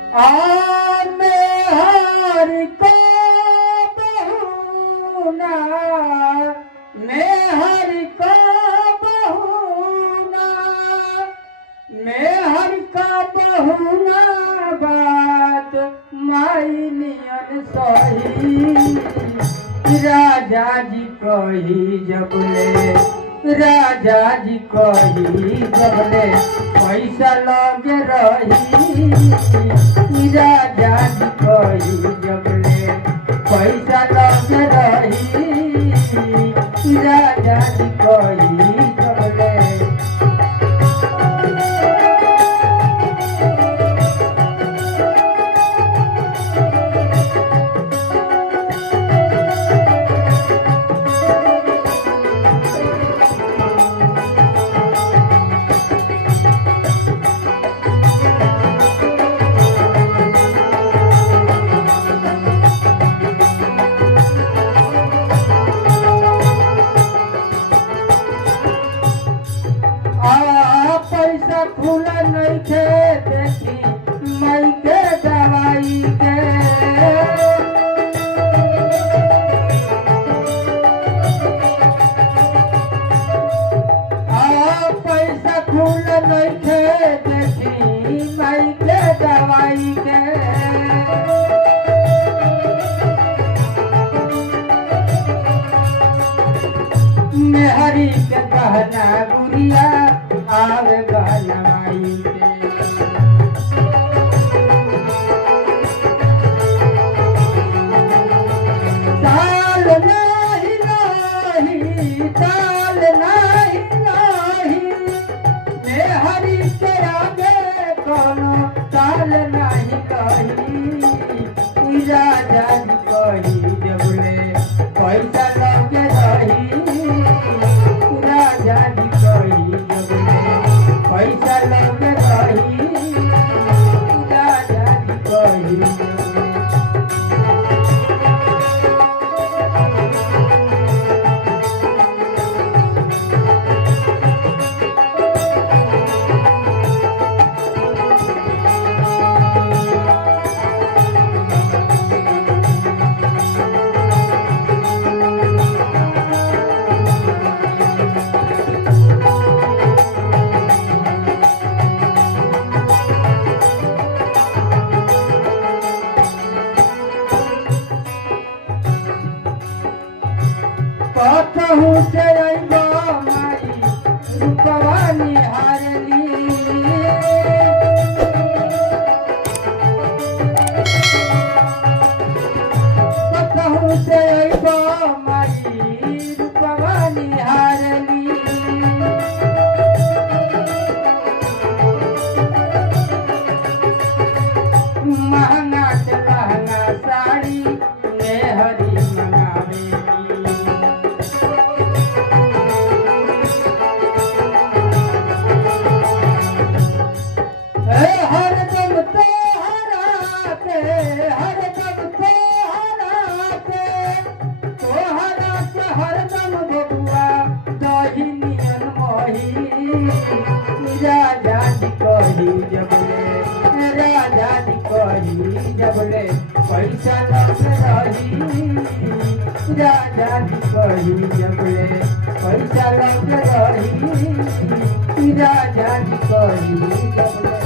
आमे हर को बहुना मेहर को बहुना मेहर का बहुना बात माई नियन सही राजा जी कही जबले राजा जी कही जबले पैसा लगे रही राजा जी कही जबले पैसा लगे रही राजा जी कही जबले पैसा खुला नहीं थे देखी मई के दवाई के पैसा खुला नहीं थे देखी मई के दवाई के मेहरी के कहना गुड़िया आवे गलवाई के ताल नाही नाही ताल नाही नाही मेहरी के आगे कोनो ताल नाही कही राजा जी कही जबले पैसा लगे रही राजा जी कही जबले पैसा लगे रही राजा जी कही जबले कहूँ से अइबो माई रूपवा निहारली कहूँ से अइबो माई रूपवा निहारली महंगा से महंगा साड़ी मेहरी मंगावेली हरदम तोहरा के हरदम बबुआ दही नियन मोही राजा जी कही जबले राजा जी कही जबले पैसा लगे रही राजा जी कही जबले पैसा लगे रही राजा जी कही जबले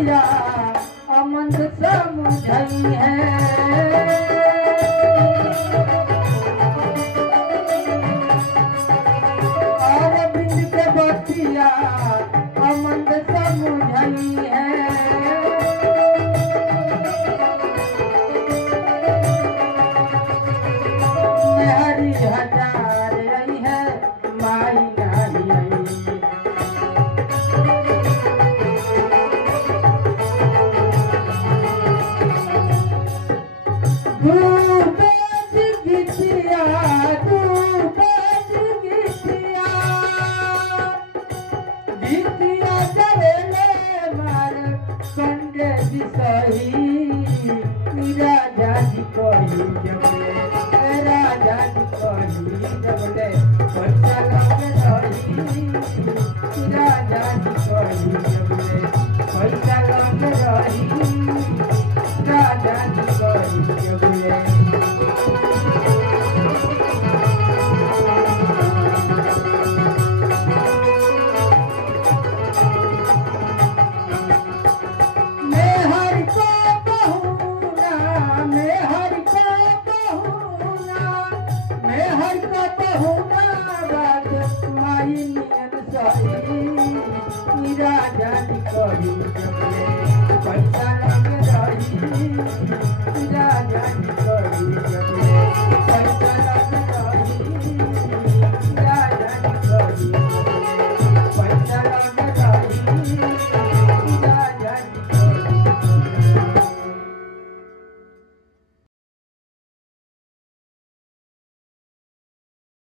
बतिया अमन समझई है। अमन समझई है। हरी हजार आई है माई नहीं आई। गीतिया चले मार कंडे सही राजा जी कही जबले राजा जी कही जबले पैसा लगे रही राजा जी कही जबले पैसा लगे रही राजा जी कही जबले। मैं हर का कहूँ ना